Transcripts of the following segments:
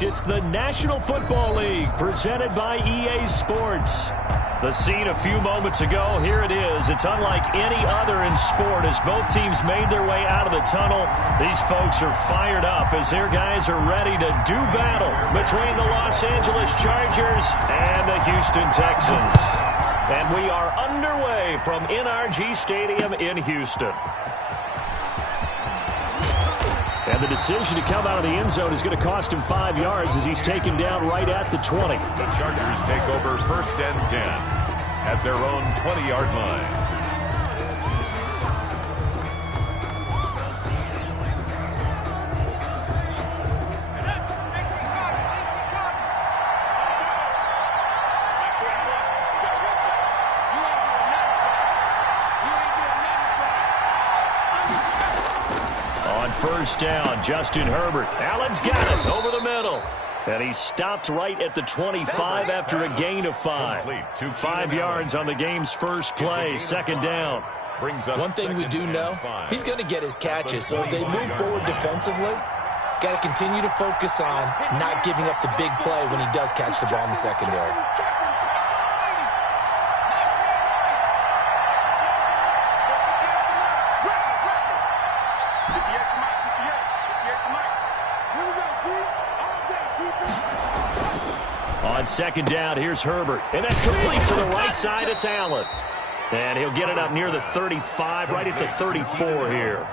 It's the National Football League presented by EA Sports. The scene a few moments ago, here it is. It's unlike any other in sport as both teams made their way out of the tunnel. These folks are fired up as their guys are ready to do battle between the Los Angeles Chargers and the Houston Texans. And we are underway from NRG Stadium in Houston. And the decision to come out of the end zone is going to cost him 5 yards as he's taken down right at the 20. The Chargers take over 1st and 10 at their own 20-yard line. First down, Justin Herbert. Allen's got it over the middle. And he stopped right at the 25 after a gain of 5. 5 yards on the game's first play, 2nd down. One thing we do know, he's going to get his catches. So if they move forward defensively, got to continue to focus on not giving up the big play when he does catch the ball in the secondary. On 2nd down, here's Herbert. And that's complete to the right side. It's Allen. And he'll get it up near the 35, right at the 34 here.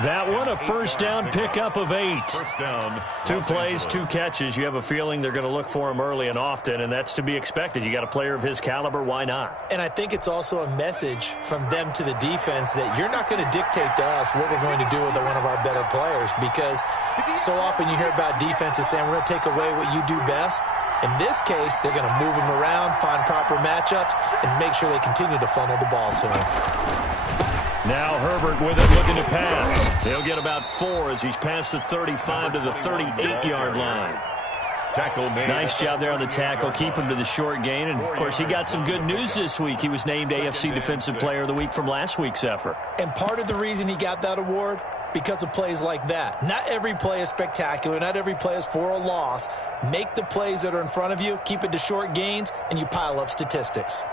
That one, a first down pickup of 8. First down. 2 plays, 2 catches. You have a feeling they're going to look for him early and often, and that's to be expected. You got a player of his caliber, why not? And I think it's also a message from them to the defense that you're not going to dictate to us what we're going to do with one of our better players, because so often you hear about defenses saying we're going to take away what you do best. In this case, they're going to move him around, find proper matchups, and make sure they continue to funnel the ball to him. Now Herbert with it, looking to pass. He'll get about 4 as he's past the 35 to the 38-yard line. Tackle made. Nice job there on the tackle. Keep him to the short gain. And, of course, he got some good news this week. He was named AFC Defensive Player of the Week from last week's effort. And part of the reason he got that award, because of plays like that. Not every play is spectacular. Not every play is for a loss. Make the plays that are in front of you, keep it to short gains, and you pile up statistics.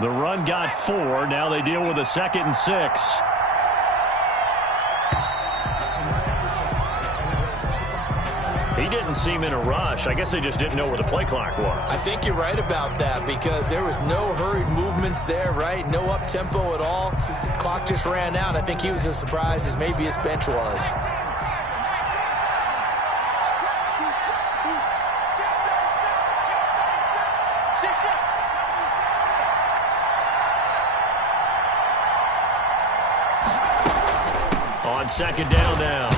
The run got 4. Now they deal with a 2nd and 6. He didn't seem in a rush. I guess they just didn't know where the play clock was. I think you're right about that because there was no hurried movements there, right? No up-tempo at all. Clock just ran out. I think he was as surprised as maybe his bench was. On 2nd down now,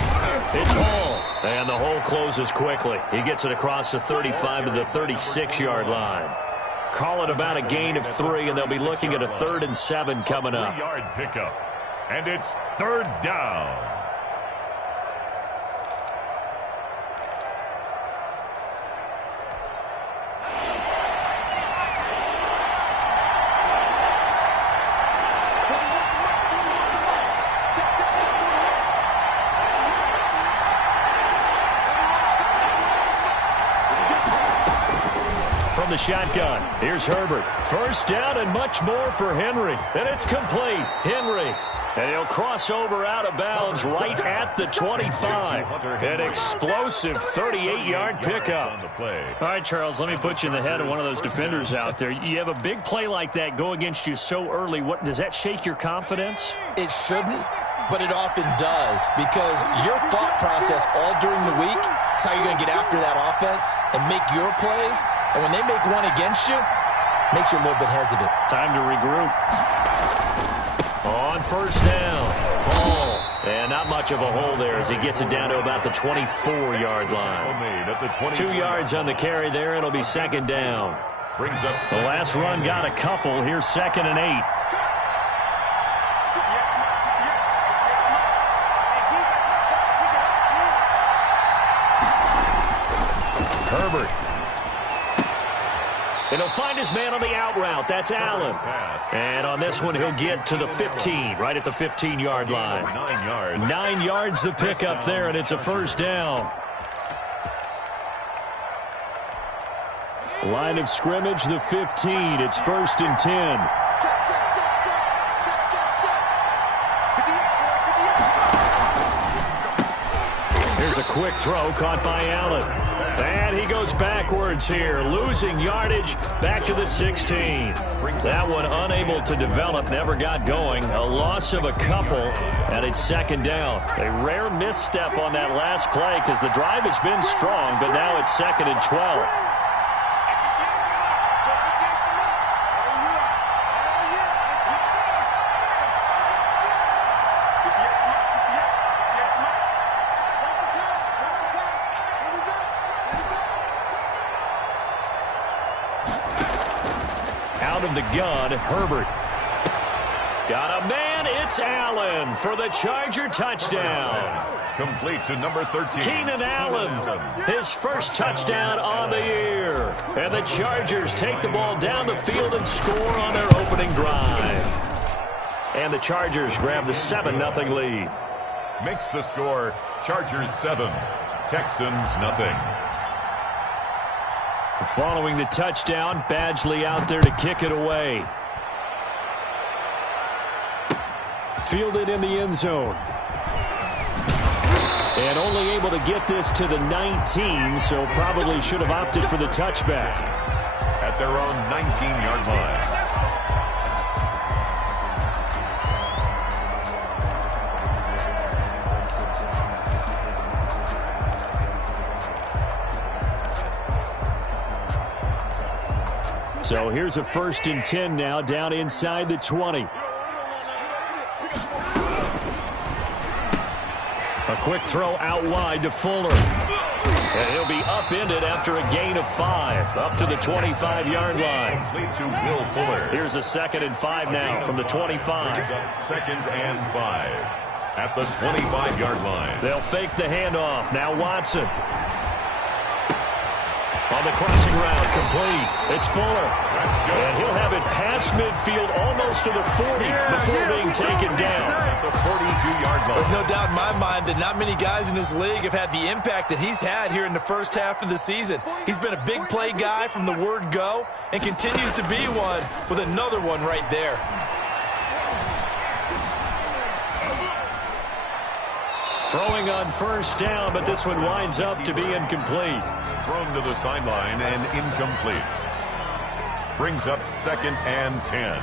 it's Hall. And the hole closes quickly. He gets it across the 35 to the 36-yard line. Call it about a gain of 3, and they'll be looking at a 3rd and 7 coming up. 3-yard pickup. And it's 3rd down. From the shotgun, here's Herbert. First down and much more for Henry. And it's complete. Henry. And he'll cross over out of bounds right at the 25. An explosive 38-yard pickup. All right, Charles, let me put you in the head of one of those defenders out there. You have a big play like that go against you so early. What does that shake your confidence? It shouldn't, but it often does because your thought process all during the week is how you're going to get after that offense and make your plays. And when they make one against you, it makes you a little bit hesitant. Time to regroup. On first down, Hall. And not much of a hole there as he gets it down to about the 24-yard line. 2 yards on the carry there. It'll be 2nd down. The last run got a couple. Here's 2nd and 8. Herbert And he'll find his man on the out route. That's Allen. And on this one, he'll get to the 15, right at the 15-yard line. 9 yards. 9 yards the pickup there, and it's a first down. Line of scrimmage, the 15. It's 1st and 10. Here's a quick throw caught by Allen. And he goes backwards here, losing yardage back to the 16. That one unable to develop, never got going. A loss of a couple, and it's 2nd down. A rare misstep on that last play because the drive has been strong, but now it's 2nd and 12. The gun, Herbert. Got a man, it's Allen for the Charger touchdown. Complete to number 13. Keenan Allen, his first touchdown on the year. And the Chargers take the ball down the field and score on their opening drive. And the Chargers grab the 7-0 lead. Makes the score Chargers 7, Texans nothing. Following the touchdown, Badgley out there to kick it away. Fielded in the end zone. And only able to get this to the 19, so probably should have opted for the touchback. At their own 19-yard line. So here's a 1st and 10 now, down inside the 20. A quick throw out wide to Fuller. And he'll be upended after a gain of 5, up to the 25-yard line. Complete to Will Fuller. Here's a 2nd and 5 now from the 25. 2nd and 5 at the 25-yard line. They'll fake the handoff. Now Watson. On the crossing route, complete. It's Fuller. And he'll have it past midfield almost to the 40 before being taken down. At the 42-yard line. There's no doubt in my mind that not many guys in this league have had the impact that he's had here in the first half of the season. He's been a big play guy from the word go and continues to be one with another one right there. Throwing on 1st down, but this one winds up to be incomplete. Thrown to the sideline and incomplete. Brings up 2nd and 10.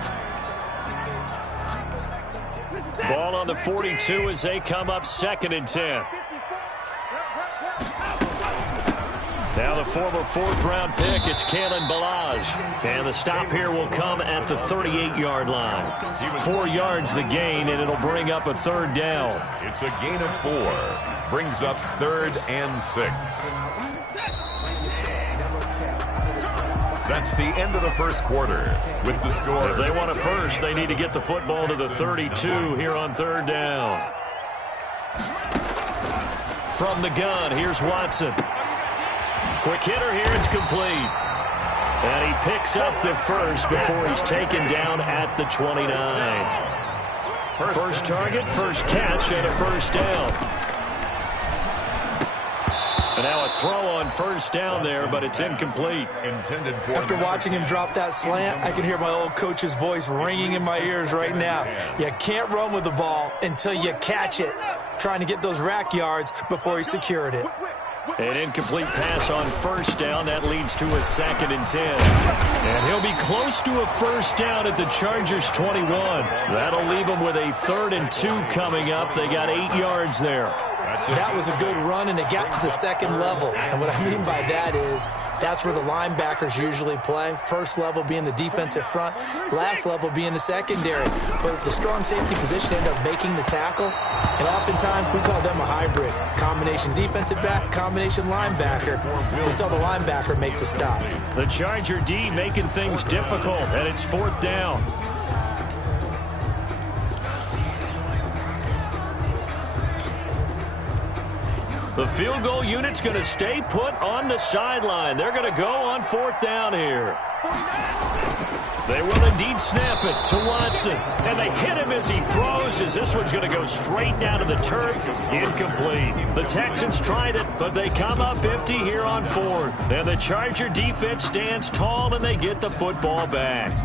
Ball on the 42 as they come up 2nd and 10. Now the former 4th-round pick, it's Kalen Ballage. And the stop here will come at the 38-yard line. 4 yards the gain, and it'll bring up a 3rd down. It's a gain of 4. Brings up 3rd and 6. That's the end of the first quarter with the score. If they want a first, they need to get the football to the 32 here on 3rd down. From the gun, here's Watson. Quick hitter here, it's complete. And he picks up the first before he's taken down at the 29. First target, first catch, and a 1st down. And now a throw on 1st down there, but it's incomplete. Intended for After watching him drop that slant, I can hear my old coach's voice ringing in my ears right now. You can't run with the ball until you catch it. Trying to get those rack yards before he secured it. An incomplete pass on 1st down. That leads to a 2nd and 10. And he'll be close to a 1st down at the Chargers 21. That'll leave them with a 3rd and 2 coming up. They got 8 yards there. That was a good run, and it got to the 2nd level. And what I mean by that is that's where the linebackers usually play. First level being the defensive front, last level being the secondary. But the strong safety position ended up making the tackle, and oftentimes we call them a hybrid. Combination defensive back, combination linebacker. We saw the linebacker make the stop. The Charger D making things difficult, and it's 4th down. The field goal unit's going to stay put on the sideline. They're going to go on 4th down here. They will indeed snap it to Watson. And they hit him as he throws, as this one's going to go straight down to the turf. Incomplete. The Texans tried it, but they come up empty here on 4th. And the Charger defense stands tall, and they get the football back.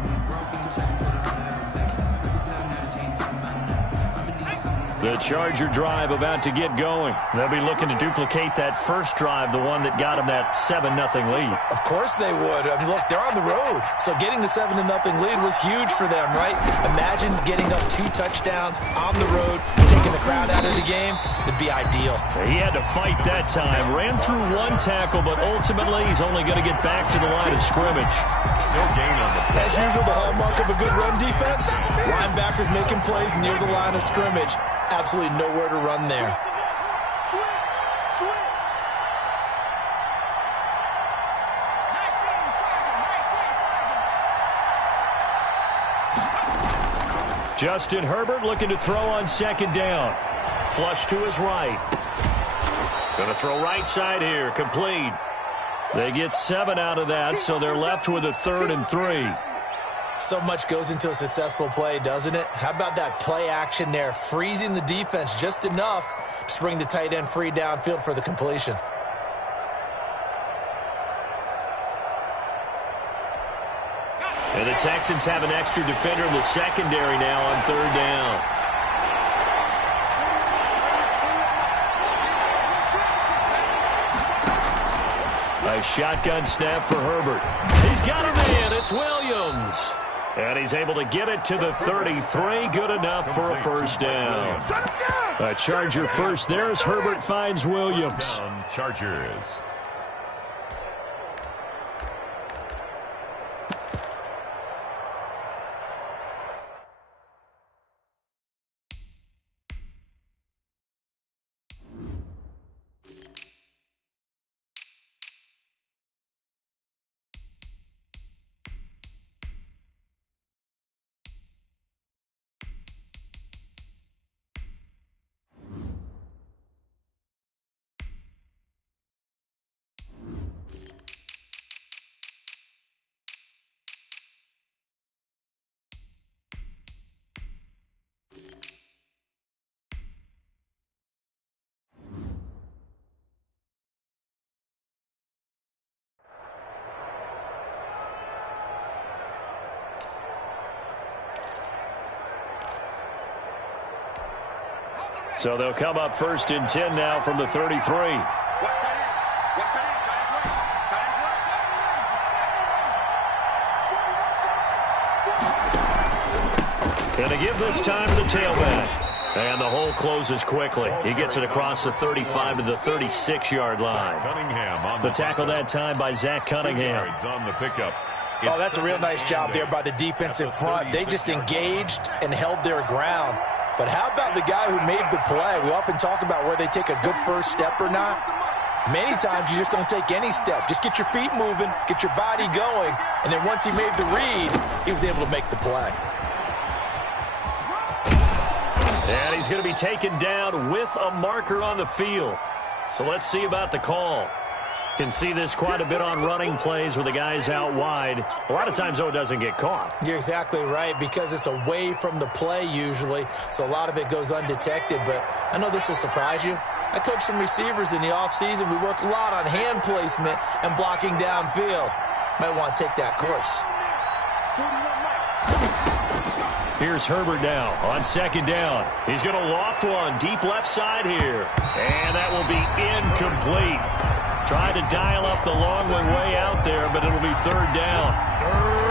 The Charger drive about to get going. They'll be looking to duplicate that first drive, the one that got them that 7-0 lead. Of course they would. I mean, look, they're on the road. So getting the 7-0 lead was huge for them, right? Imagine getting up 2 touchdowns on the road, taking the crowd out of the game. It'd be ideal. He had to fight that time. Ran through 1 tackle, but ultimately he's only going to get back to the line of scrimmage. No gain on the play. As usual, the hallmark of a good run defense, linebackers making plays near the line of scrimmage. Absolutely nowhere to run there. Justin Herbert looking to throw on 2nd down. Flush to his right. Going to throw right side here. Complete. They get 7 out of that, so they're left with a 3rd and 3. So much goes into a successful play, doesn't it? How about that play action there, freezing the defense just enough to bring the tight end free downfield for the completion. And the Texans have an extra defender in the secondary now on 3rd down. A shotgun snap for Herbert. He's got a man. It's Williams. And he's able to get it to the 33. Good enough for a 1st down. A Charger first there as Herbert finds Williams. Chargers. So they'll come up 1st and 10 now from the 33. And to give this time to the tailback. And the hole closes quickly. He gets it across the 35 to the 36-yard line. The tackle that time by Zach Cunningham. On the pickup. Oh, that's a real nice job there by the defensive front. They just engaged and held their ground. But how about the guy who made the play? We often talk about whether they take a good first step or not. Many times you just don't take any step. Just get your feet moving, get your body going, and then once he made the read, he was able to make the play. And he's going to be taken down with a marker on the field. So let's see about the call. Can see this quite a bit on running plays where the guy's out wide. A lot of times, though, it doesn't get caught. You're exactly right, because it's away from the play usually, so a lot of it goes undetected. But I know this will surprise you. I coach some receivers in the offseason. We work a lot on hand placement and blocking downfield. Might want to take that course. Here's Herbert now on 2nd down. He's going to loft one deep left side here. And that will be incomplete. Tried to dial up the long one way out there, but it'll be 3rd down.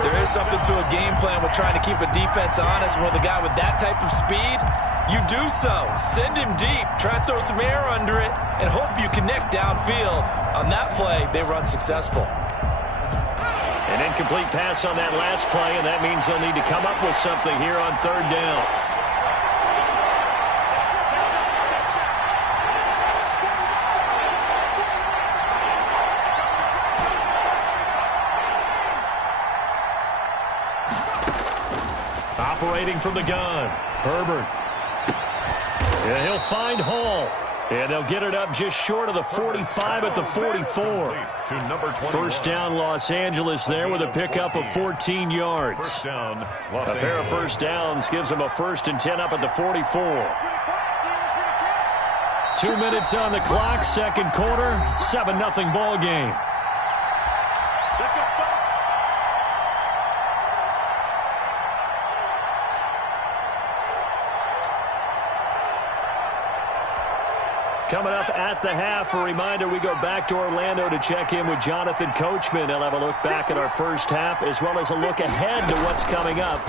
There is something to a game plan with trying to keep a defense honest. With a guy with that type of speed, you do so. Send him deep. Try to throw some air under it and hope you connect downfield. On that play, they run successful. An incomplete pass on that last play, and that means they'll need to come up with something here on 3rd down. Operating from the gun, Herbert. And he'll find Hall. And they'll get it up just short of the 45 at the 44. First down, Los Angeles there with a pickup of 14 yards. A pair of first downs gives them a 1st and 10 up at the 44. 2 minutes on the clock, second quarter, 7-0 ball game. Coming up at the half, a reminder, we go back to Orlando to check in with Jonathan Coachman. He'll have a look back at our first half as well as a look ahead to what's coming up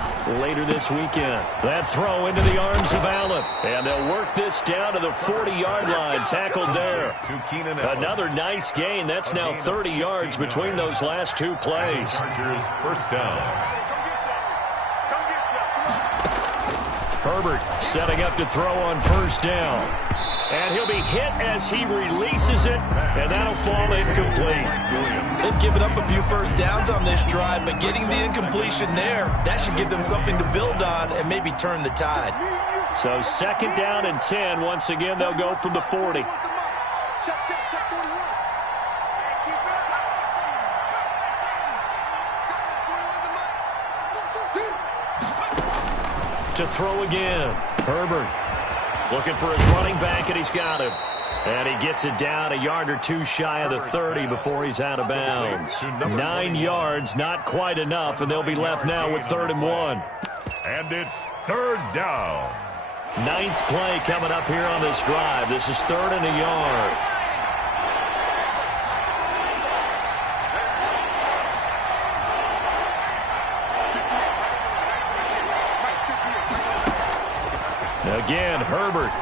later this weekend. That throw into the arms of Allen. And they'll work this down to the 40-yard line, tackled there. Another nice gain. That's now 30 yards between those last two plays. First down. Herbert setting up to throw on first down. And he'll be hit as he releases it, and that'll fall incomplete. They've given up a few first downs on this drive, but getting the incompletion there, that should give them something to build on and maybe turn the tide. So second down and 10. Once again, they'll go from the 40. To throw again, Herbert. Looking for his running back, and he's got him. And he gets it down a yard or two shy of the 30 before he's out of bounds. 9 yards, not quite enough, and they'll be left now with 3rd and 1. And it's 3rd down. 9th play coming up here on this drive. This is 3rd and a yard. Again, Herbert.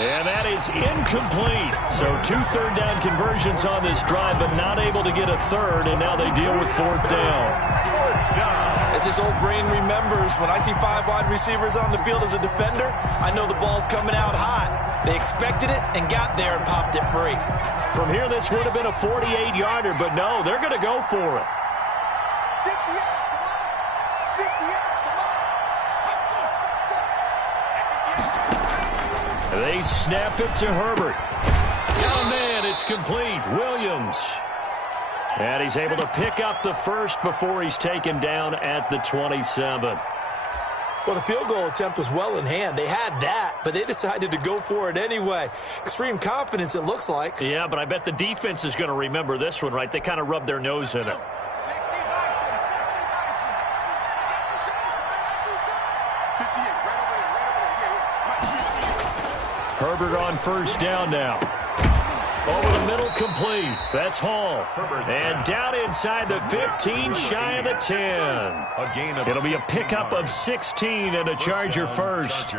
And that is incomplete. So 2 third down conversions on this drive, but not able to get a third, and now they deal with 4th down. As his old brain remembers, when I see 5 wide receivers on the field as a defender, I know the ball's coming out hot. They expected it and got there and popped it free. From here, this would have been a 48-yarder, but no, they're going to go for it. They snap it to Herbert. Got a man, it's complete. Williams. And he's able to pick up the first before he's taken down at the 27. Well, the field goal attempt was well in hand. They had that, but they decided to go for it anyway. Extreme confidence, it looks like. Yeah, but I bet the defense is going to remember this one, right? They kind of rubbed their nose in it. Herbert on first down now. Over the middle, complete. That's Hall. And down inside the 15, shy of the 10. It'll be a pickup of 16 and a Charger first.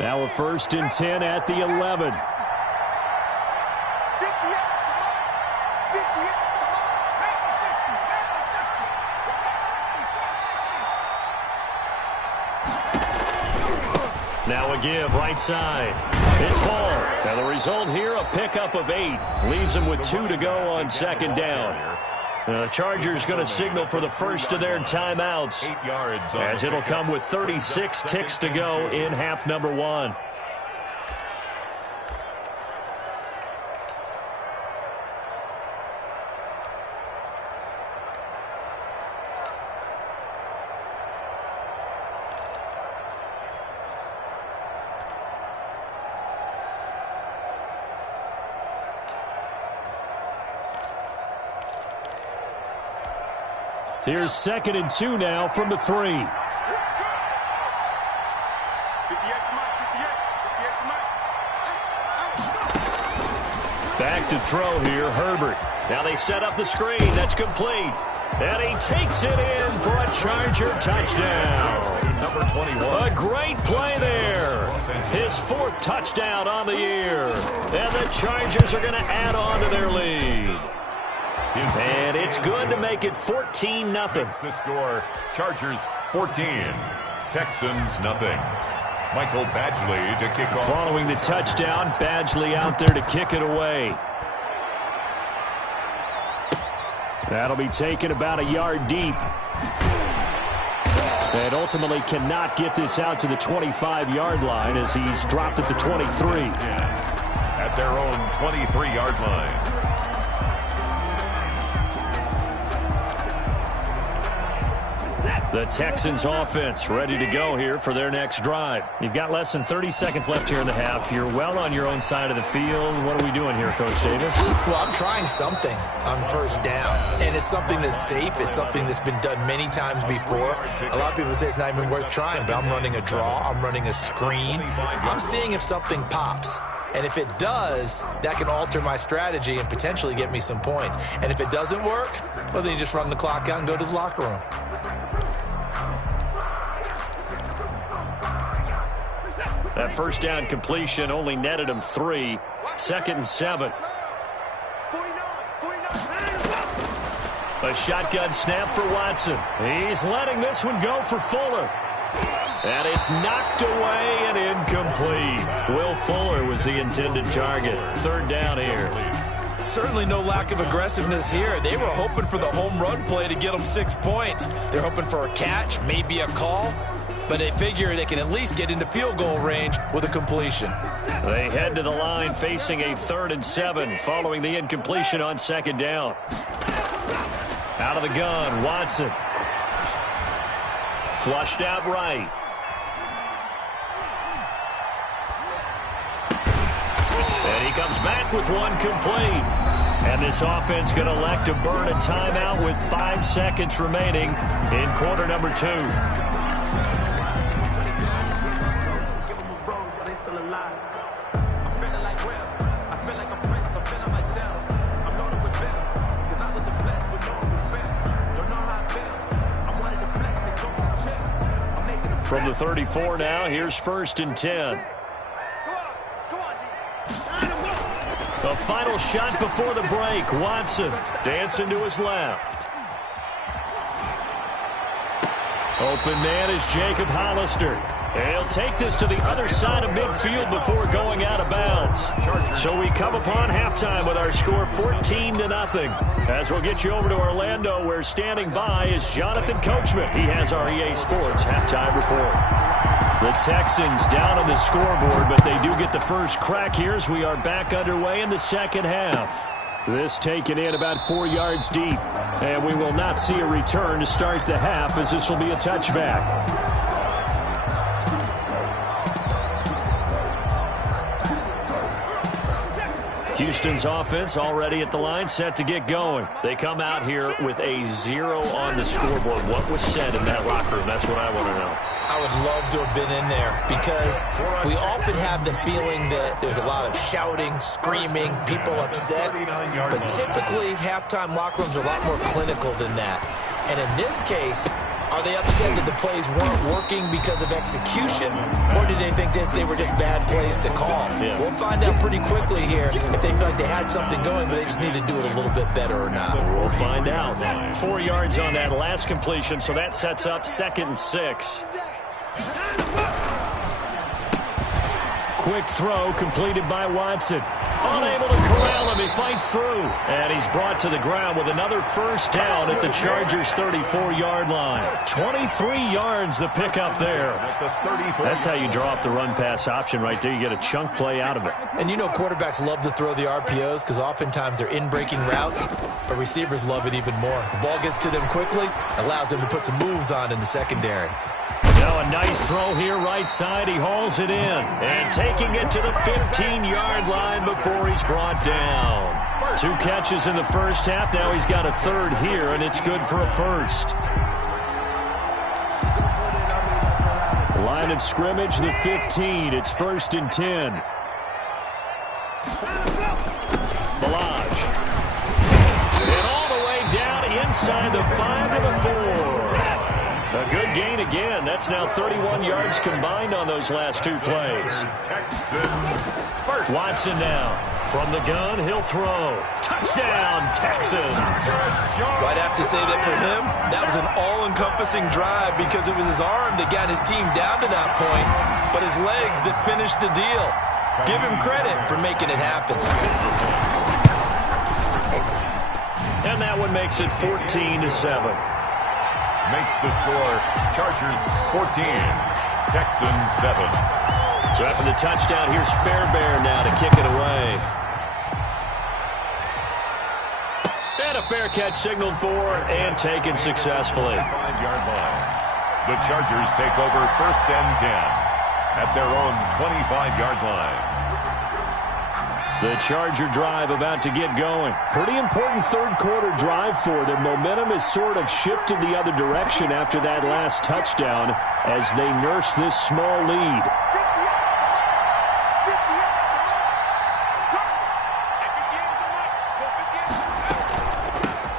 Now a 1st and 10 at the 11. Now a give, right side. It's Hall. And the result here, a pickup of 8. Leaves them with 2 to go on second down. The Chargers going to signal for the first of their timeouts, 8 yards as it'll come with 36 ticks to go in half number 1. Here's 2nd and 2 now from the 3. Back to throw here, Herbert. Now they set up the screen. That's complete. And he takes it in for a Charger touchdown. Number 21. A great play there. His 4th touchdown on the year. And the Chargers are going to add on to their lead. And it's good to make it 14-0. The score, Chargers 14, Texans nothing. Michael Badgley to kick off. Following the touchdown, Badgley out there to kick it away. That'll be taken about a yard deep. And ultimately cannot get this out to the 25-yard line as he's dropped at the 23. At their own 23-yard line. The Texans offense ready to go here for their next drive. You've got less than 30 seconds left here in the half. You're well on your own side of the field. What are we doing here, Coach Davis? Well, I'm trying something on first down, and it's something that's safe. It's something that's been done many times before. A lot of people say it's not even worth trying, but I'm running a draw. I'm running a screen. I'm seeing if something pops. And if it does, that can alter my strategy and potentially get me some points. And if it doesn't work, well, then you just run the clock out and go to the locker room. That first down completion only netted him 3. 2nd and 7. A shotgun snap for Watson. He's letting this one go for Fuller. And it's knocked away and incomplete. Will Fuller was the intended target. 3rd down here. Certainly no lack of aggressiveness here. They were hoping for the home run play to get them 6 points. They're hoping for a catch, maybe a call. But they figure they can at least get into field goal range with a completion. They head to the line facing a 3rd and 7 following the incompletion on 2nd down. Out of the gun, Watson. Flushed out right. And he comes back with one complete. And this offense going to elect to burn a timeout with 5 seconds remaining in quarter number 2. From the 34 now, here's 1st and 10. The final shot before the break. Watson dancing to his left. Open man is Jacob Hollister. He'll take this to the other side of midfield before going out of bounds. So we come upon halftime with our score 14-0. As we'll get you over to Orlando, where standing by is Jonathan Coachman. He has our EA Sports halftime report. The Texans down on the scoreboard, but they do get the first crack here as we are back underway in the second half. This taken in about 4 yards deep, and we will not see a return to start the half as this will be a touchback. Houston's offense already at the line, set to get going. They come out here with a 0 on the scoreboard. What was said in that locker room? That's what I want to know. I would love to have been in there because we often have the feeling that there's a lot of shouting, screaming, people upset. But typically, halftime locker rooms are a lot more clinical than that. And in this case, are they upset that the plays weren't working because of execution, or did they think they were just bad plays to call? Yeah. We'll find out pretty quickly here if they feel like they had something going, but they just need to do it a little bit better or not. We'll find out. 4 yards on that last completion, so that sets up 2nd and 6. Quick throw completed by Watson. Unable to corral him. He fights through. And he's brought to the ground with another first down at the Chargers' 34-yard line. 23 yards the pickup there. That's how you draw up the run-pass option right there. You get a chunk play out of it. And you know quarterbacks love to throw the RPOs because oftentimes they're in-breaking routes, but receivers love it even more. The ball gets to them quickly, allows them to put some moves on in the secondary. Now a nice throw here right side. He hauls it in. And taking it to the 15-yard line before he's brought down. 2 catches in the first half. Now he's got a 3rd here, and it's good for a 1st. Line of scrimmage, the 15. It's 1st and 10. Balaj. And all the way down inside the 5 to the 4. A good gain again. That's now 31 yards combined on those last 2 plays. Watson now. From the gun, he'll throw. Touchdown, Texans. Well, I'd have to say that for him, that was an all-encompassing drive because it was his arm that got his team down to that point, but his legs that finished the deal. Give him credit for making it happen. And that one makes it 14-7. Makes the score Chargers 14, Texans 7. So after the touchdown, here's Fairbairn now to kick it away. And a fair catch signaled for and taken successfully. 5-yard line. The Chargers take over 1st and 10 at their own 25-yard line. The Charger drive about to get going. Pretty important third-quarter drive for them. Momentum has sort of shifted the other direction after that last touchdown as they nurse this small lead.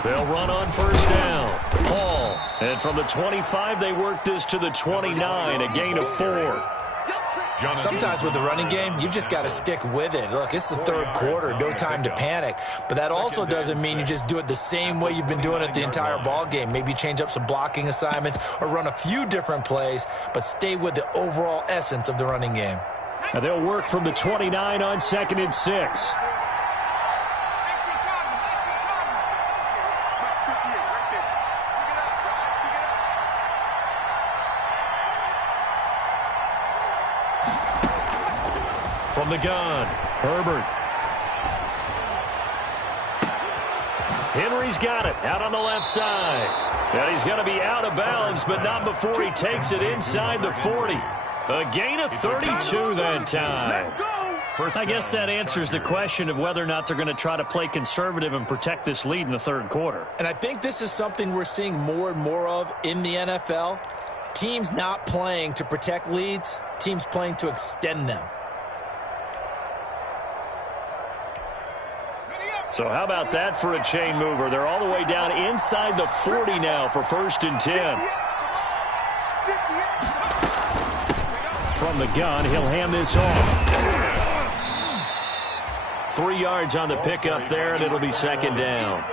They'll run on 1st down. Hall. And from the 25, they work this to the 29, a gain of 4. Sometimes with the running game, you've just got to stick with it. Look, it's the third quarter, no time to panic. But that also doesn't mean you just do it the same way you've been doing it the entire ball game. Maybe change up some blocking assignments or run a few different plays, but stay with the overall essence of the running game. Now they'll work from the 29 on 2nd and 6. From the gun, Herbert. Henry's got it out on the left side. And he's going to be out of bounds, but not before he takes it inside the 40. A gain of 32 that time. I guess that answers the question of whether or not they're going to try to play conservative and protect this lead in the third quarter. And I think this is something we're seeing more and more of in the NFL. Teams not playing to protect leads, teams playing to extend them. So how about that for a chain mover? They're all the way down inside the 40 now for 1st and 10. From the gun, he'll hand this off. 3 yards on the pickup there, and it'll be 2nd down.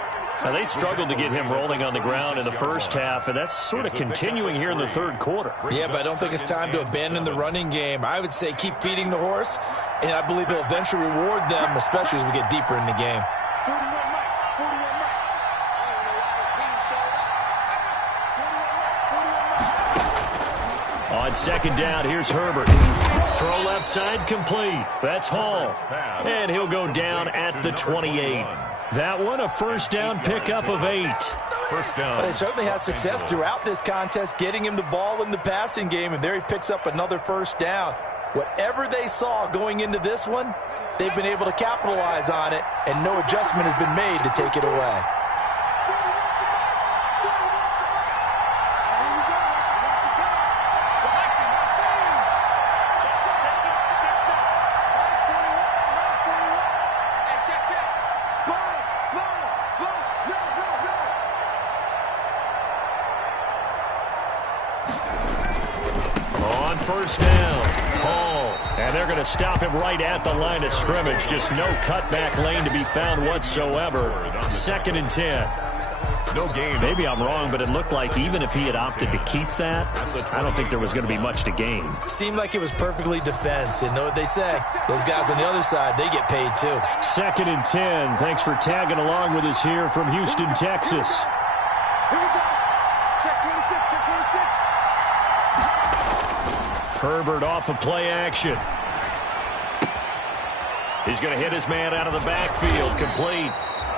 Now, they struggled to get him rolling on the ground in the first half, and that's sort of continuing here in the third quarter. Yeah, but I don't think it's time to abandon the running game. I would say keep feeding the horse, and I believe he'll eventually reward them, especially as we get deeper in the game. On 2nd down, here's Herbert. Throw left side complete. That's Hall. And he'll go down at the 28. That one, a 1st down pickup of 8. 1st down. They certainly had success throughout this contest, getting him the ball in the passing game, and there he picks up another 1st down. Whatever they saw going into this one, they've been able to capitalize on it, and no adjustment has been made to take it away. On 1st down, Hall. And they're going to stop him right at the line of scrimmage. Just no cutback lane to be found whatsoever. 2nd and 10. No gain. Maybe I'm wrong, but it looked like even if he had opted to keep that, I don't think there was going to be much to gain. Seemed like it was perfectly defense. And know what they say? Those guys on the other side, they get paid too. 2nd and 10. Thanks for tagging along with us here from Houston, Texas. Herbert off of play action. He's going to hit his man out of the backfield, complete.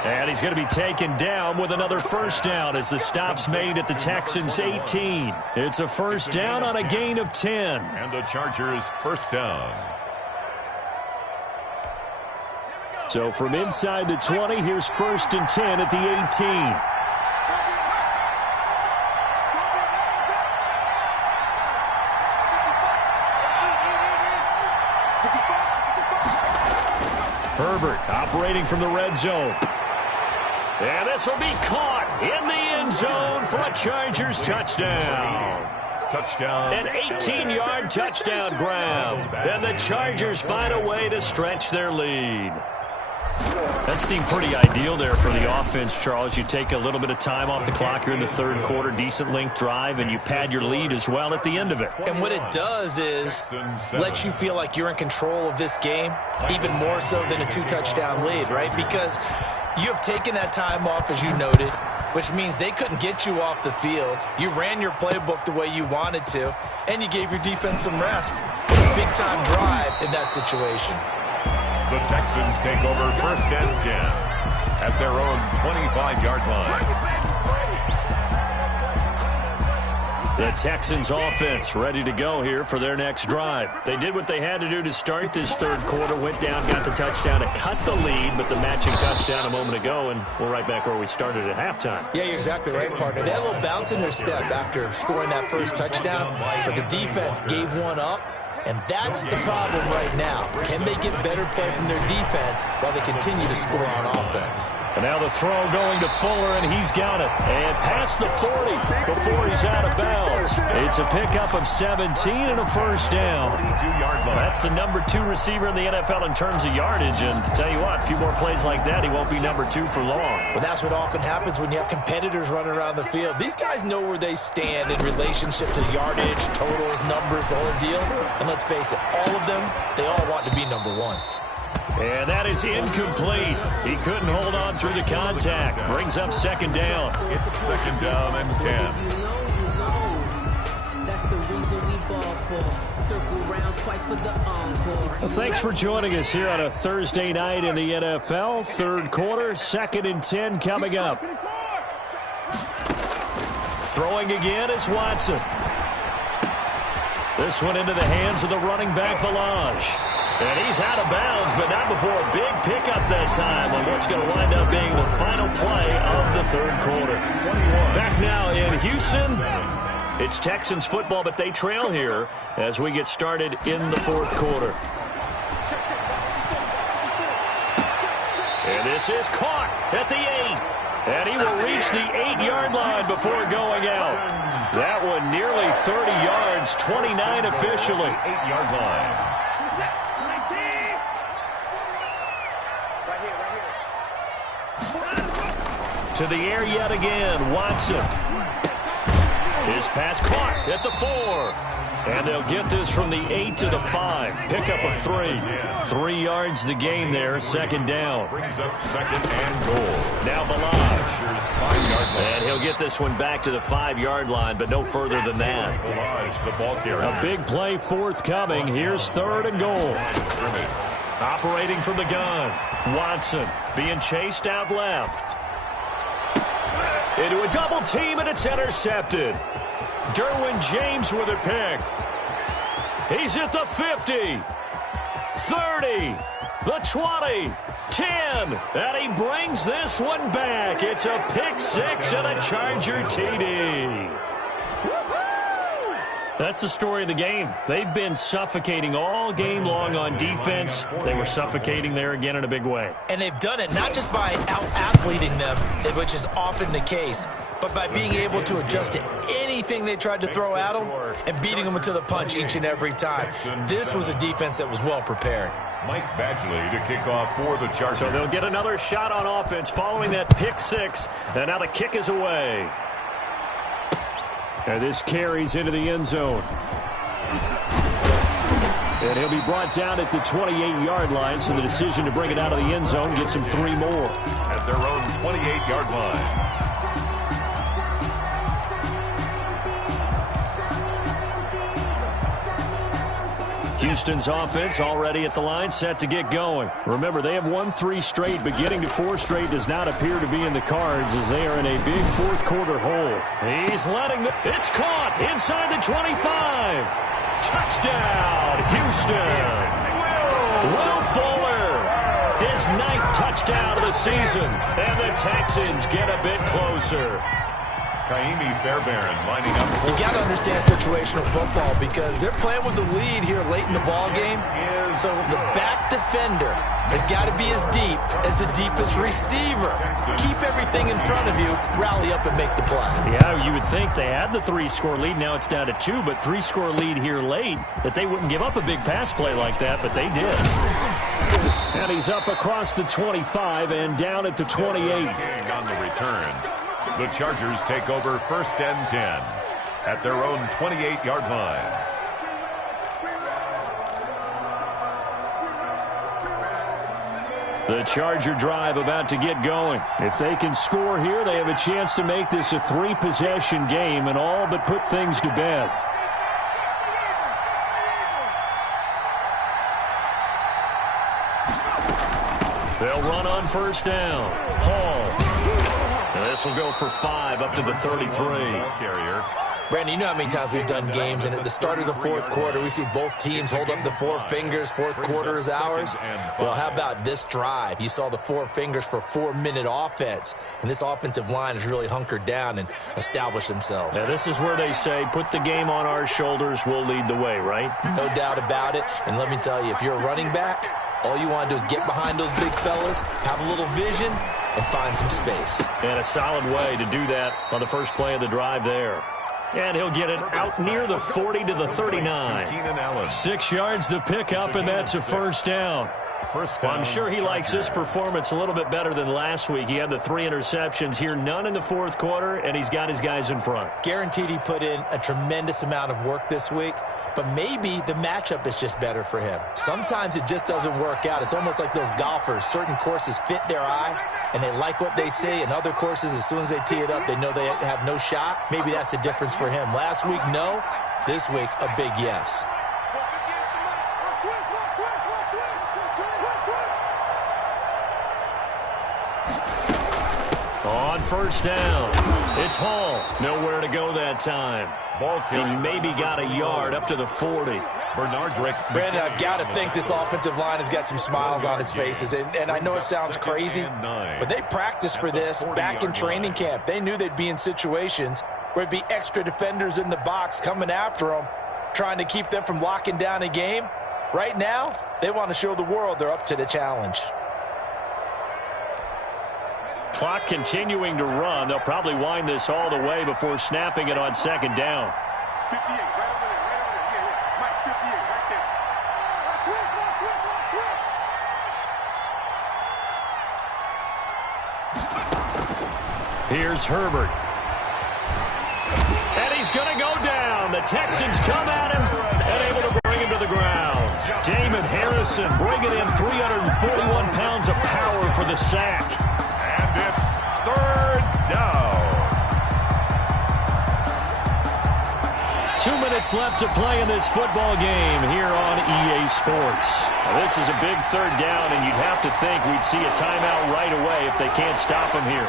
And he's going to be taken down with another 1st down as the stop's made at the Texans' 18. It's a 1st down on a gain of 10. And the Chargers' 1st down. So from inside the 20, here's 1st and 10 at the 18. Herbert operating from the red zone. And this will be caught in the end zone for a Chargers touchdown. Touchdown. An 18-yard touchdown grab. And the Chargers find a way to stretch their lead. That seemed pretty ideal there for the offense, Charles. You take a little bit of time off the clock here in the third quarter, decent length drive, and you pad your lead as well at the end of it. And what it does is let you feel like you're in control of this game, even more so than a 2-touchdown lead, right? Because You have taken that time off, as you noted, which means they couldn't get you off the field. You ran your playbook the way you wanted to, and you gave your defense some rest. Big-time drive in that situation. The Texans take over 1st and 10 at their own 25-yard line. The Texans offense ready to go here for their next drive. They did what they had to do to start this third quarter, went down, got the touchdown to cut the lead, but the matching touchdown a moment ago, and we're right back where we started at halftime. Yeah, you're exactly right, partner. They had a little bounce in their step after scoring that first touchdown, but the defense gave one up. And that's the problem right now. Can they get better play from their defense while they continue to score on offense? And now the throw going to Fuller, and he's got it. And past the 40 before he's out of bounds. It's a pickup of 17 and a first down. That's the number 2 receiver in the NFL in terms of yardage. And tell you what, a few more plays like that, he won't be number 2 for long. Well, that's what often happens when you have competitors running around the field. These guys know where they stand in relationship to yardage, totals, numbers, the whole deal. And let's face it, all of them, they all want to be number 1. And that is incomplete. He couldn't hold on through the contact. Brings up 2nd down. It's 2nd down and 10. That's the reason we ball for. Circle round twice for the encore. Well, thanks for joining us here on a Thursday night in the NFL. Third quarter, 2nd and 10 coming up. Throwing again is Watson. This one into the hands of the running back, Balaj. And he's out of bounds, but not before a big pickup that time on what's going to wind up being the final play of the third quarter. Back now in Houston, it's Texans football, but they trail here as we get started in the fourth quarter. And this is caught at the 8. And he will reach the 8-yard line before going out. That one nearly 30 yards, 29 officially. 8-yard line. To the air yet again, Watson. His pass caught at the 4. And they'll get this from the 8 to the 5. Pickup of 3. 3 yards the game there, 2nd down. Brings up 2nd and goal. Now Balaj. 5-yard line. And he'll get this one back to the 5-yard line, but no further than that. Balaj, the ball carrier. A big play forthcoming. Here's 3rd and goal. Operating from the gun. Watson being chased out left. Into a double team, and it's intercepted. Derwin James with a pick. He's at the 50, 30, the 20, 10, and he brings this one back. It's a pick 6 and a Charger TD. That's the story of the game. They've been suffocating all game long on defense. They were suffocating there again in a big way. And they've done it not just by out-athleting them, which is often the case, but by being able to adjust to anything they tried to throw at them and beating them to the punch each and every time. This was a defense that was well prepared. Mike Badgley to kick off for the Chargers. So they'll get another shot on offense following that pick 6, and now the kick is away. And this carries into the end zone. And he'll be brought down at the 28-yard line, so the decision to bring it out of the end zone gets him 3 more. At their own 28-yard line. Houston's offense already at the line, set to get going. Remember, they have won 3 straight, but getting to 4 straight does not appear to be in the cards as they are in a big fourth quarter hole. He's letting it's caught inside the 25. Touchdown, Houston. Will Fuller, his 9th touchdown of the season, and the Texans get a bit closer. Kaimi Fairbairn lining up. You got to understand situational football because they're playing with the lead here late in the ball game. So the back defender has got to be as deep as the deepest receiver. Keep everything in front of you, rally up and make the play. Yeah, you would think they had the 3-score lead. Now it's down to 2, but 3-score lead here late, that they wouldn't give up a big pass play like that, but they did. And he's up across the 25 and down at the 28. On the return. The Chargers take over 1st and 10 at their own 28-yard line. The Charger drive about to get going. If they can score here, they have a chance to make this a 3-possession game and all but put things to bed. They'll run on first down. Hall. And this will go for 5 up to the 33. Brandon, you know how many times we've done games, and at the start of the fourth quarter, we see both teams hold up the 4 fingers. Fourth quarter is ours. Well, how about this drive? You saw the 4 fingers for 4-minute offense, and this offensive line has really hunkered down and established themselves. Now, this is where they say, put the game on our shoulders, we'll lead the way, right? No doubt about it, and let me tell you, if you're a running back, all you want to do is get behind those big fellas, have a little vision, and find some space. And a solid way to do that on the first play of the drive there. And he'll get it out near the 40 to the 39. 6 yards the pickup, and that's a first down. Well, I'm sure he likes this performance a little bit better than last week. He had the 3 interceptions here, none in the fourth quarter, and he's got his guys in front. Guaranteed he put in a tremendous amount of work this week, but maybe the matchup is just better for him. Sometimes it just doesn't work out. It's almost like those golfers. Certain courses fit their eye, and they like what they see, and other courses, as soon as they tee it up, they know they have no shot. Maybe that's the difference for him. Last week, no. This week, a big yes. On first down, it's Hall. Nowhere to go that time. He maybe got a yard up to the 40. Brandon, I've got to think this offensive line has got some smiles on its faces. And I know it sounds crazy, but they practiced for this back in training camp. They knew they'd be in situations where it'd be extra defenders in the box coming after them, trying to keep them from locking down a game. Right now, they want to show the world they're up to the challenge. Clock continuing to run. They'll probably wind this all the way before snapping it on second down. 58, right over there, Yeah, Mike, 58, right there. Here's Herbert. And he's going to go down. The Texans come at him and able to bring him to the ground. Damon Harrison bringing in 341 pounds of power for the sack. And it's third down. 2 minutes left to play in this football game here on EA Sports. Now, this is a big third down, and you'd have to think we'd see a timeout right away if they can't stop him here.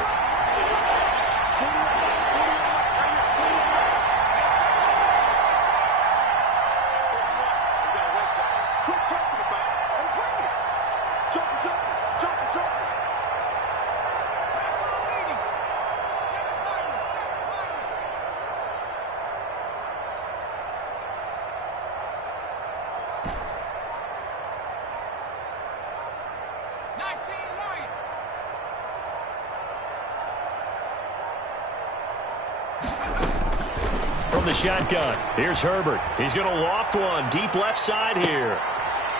From the shotgun, here's Herbert. He's going to loft one deep left side here.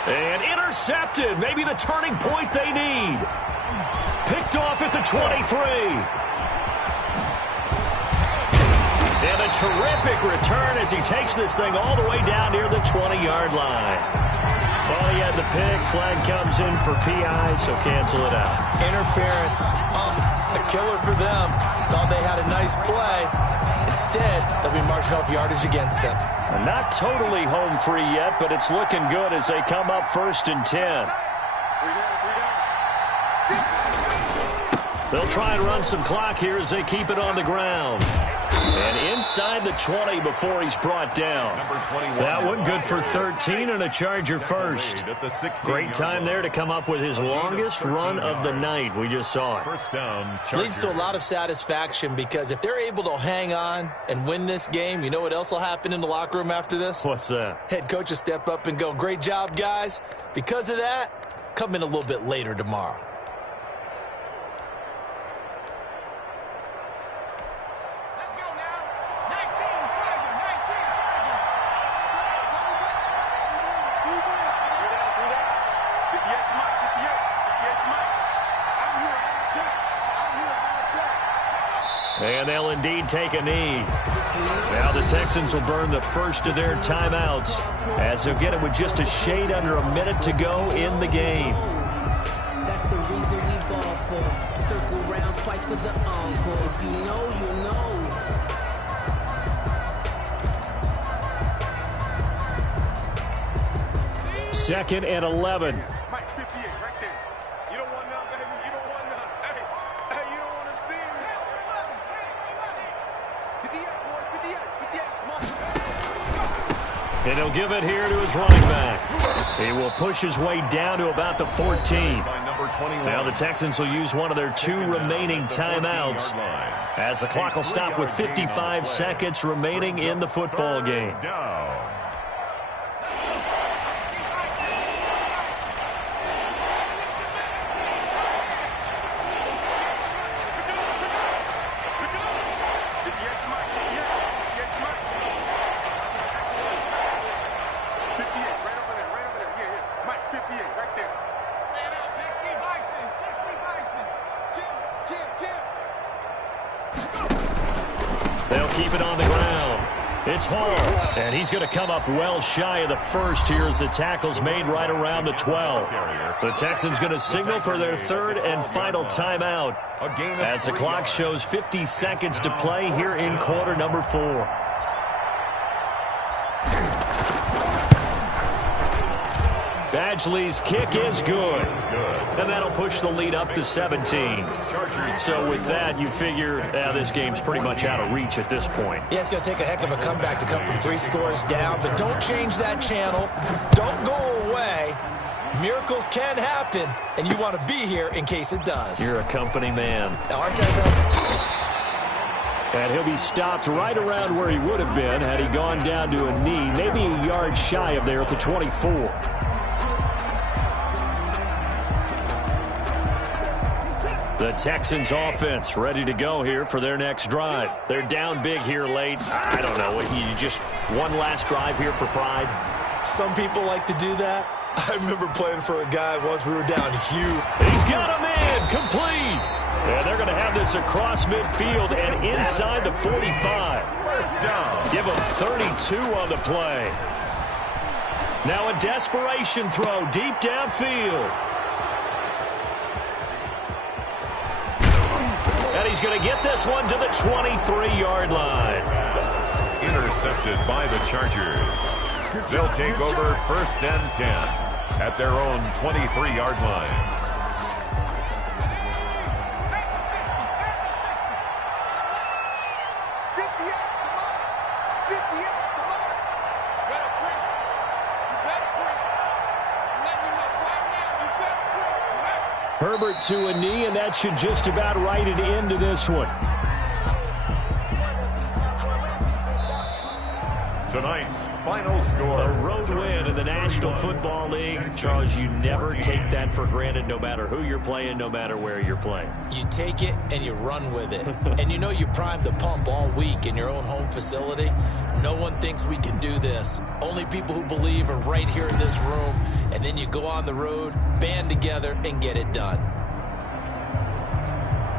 And intercepted. Maybe the turning point they need. Picked off at the 23. And a terrific return as he takes this thing all the way down near the 20-yard line. Thought he had the pick. Flag comes in for PI, so cancel it out. Interference. A killer for them. Thought they had a nice play. Instead, they'll be marching off yardage against them. Not totally home free yet, but it's looking good as they come up 1st and 10. They'll try and run some clock here as they keep it on the ground. And inside the 20 before he's brought down. That one good for 13 and a Charger first. Great time there to come up with his longest run of the night. We just saw it. Leads to a lot of satisfaction because if they're able to hang on and win this game, you know what else will happen in the locker room after this? What's that? Head coach will step up and go, great job, guys. Because of that, come in a little bit later tomorrow. And they'll indeed take a knee. Now the Texans will burn the first of their timeouts as they'll get it with just a shade under a minute to go in the game. That's the reason we ball for. Circle round twice for the encore. If you know, you know. Second and 11. Mike, 58, right there. You don't want none, baby. You don't want none. Hey, you don't want to see me. 58, boys, 58, 58. Come on. And he'll give it here to his running back. He will push his way down to about the 14. Now the Texans will use one of their 2 remaining timeouts as the clock will stop with 55 seconds remaining in the football game. They'll keep it on the ground. It's Hall, and he's going to come up well shy of the first here as the tackle's made right around the 12. The Texans going to signal for their 3rd and final timeout as the clock shows 50 seconds to play here in quarter number 4. Badgley's kick is good. And that'll push the lead up to 17. So with that, you figure this game's pretty much out of reach at this point. Yeah, it's going to take a heck of a comeback to come from 3 scores down, but don't change that channel. Don't go away. Miracles can happen, and you want to be here in case it does. You're a company man. Aren't I, And he'll be stopped right around where he would have been had he gone down to a knee, maybe a yard shy of there at the 24. The Texans offense ready to go here for their next drive. They're down big here late. I don't know. You just one last drive here for pride? Some people like to do that. I remember playing for a guy once we were down huge. He's got him in. Complete. And they're going to have this across midfield and inside the 45. First down. Give him 32 on the play. Now a desperation throw deep downfield. And he's going to get this one to the 23-yard line. Intercepted by the Chargers. They'll take over 1st and 10 at their own 23-yard line. Herbert to a knee, and that should just about write it into this one. Tonight's final score. A road win in the National Football League. Charles, you never take that for granted no matter who you're playing, no matter where you're playing. You take it and you run with it. And you know you primed the pump all week in your own home facility. No one thinks we can do this. Only people who believe are right here in this room. And then you go on the road, band together, and get it done.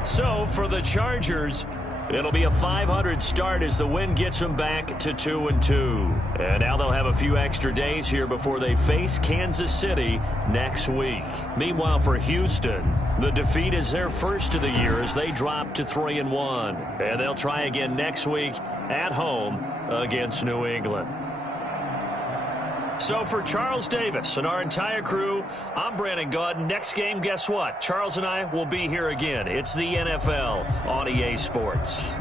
So for the Chargers, it'll be a 500 start as the win gets them back to 2-2. And now they'll have a few extra days here before they face Kansas City next week. Meanwhile, for Houston, the defeat is their first of the year as they drop to 3-1. And they'll try again next week at home against New England. So for Charles Davis and our entire crew, I'm Brandon Gaudin. Next game, guess what? Charles and I will be here again. It's the NFL on EA Sports.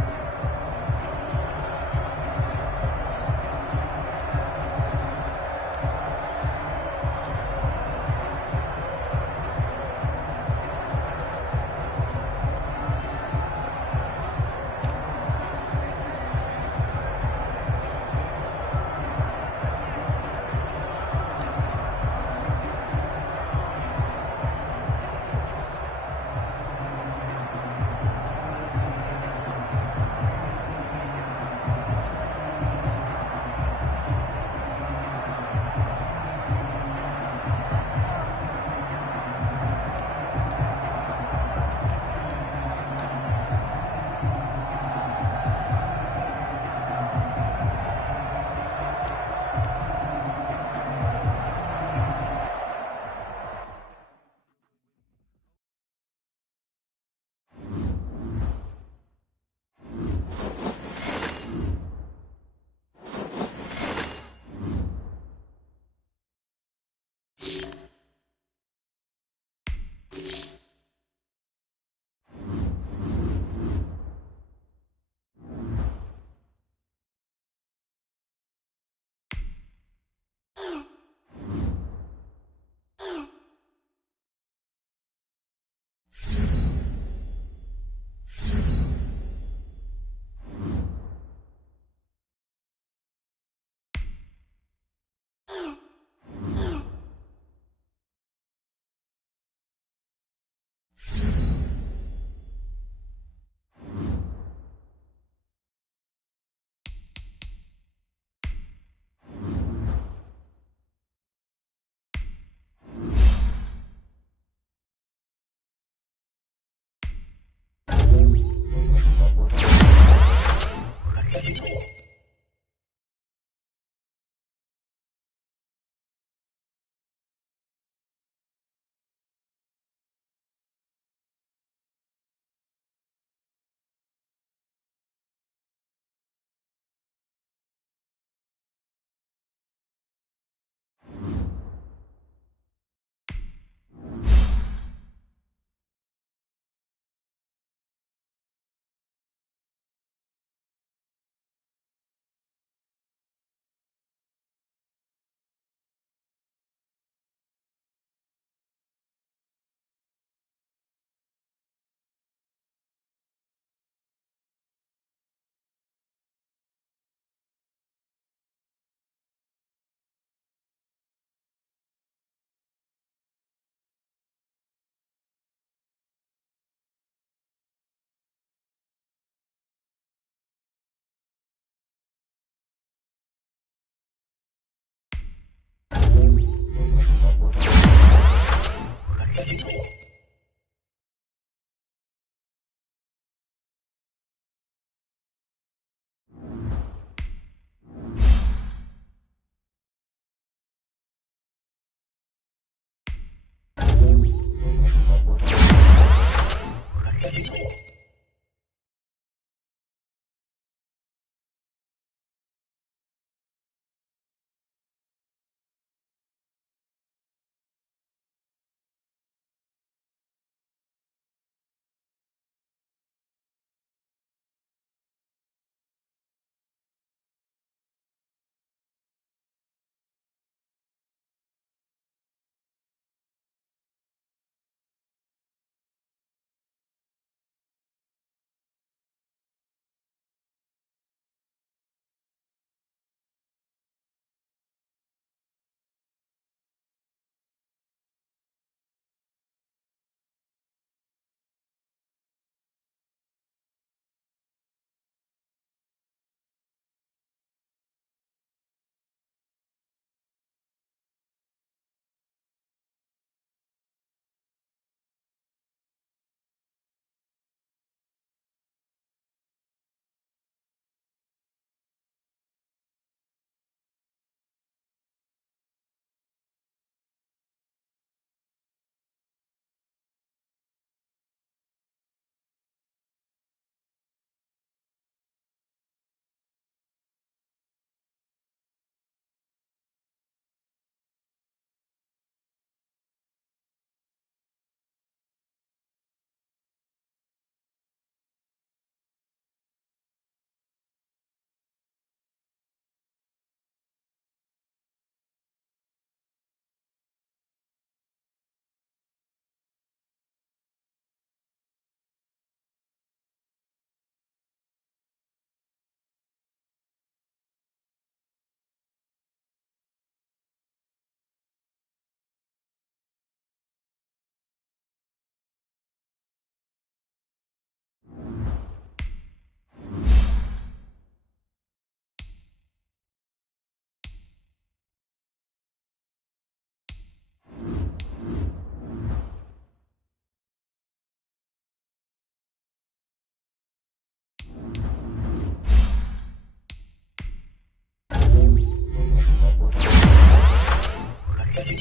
Thank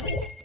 you.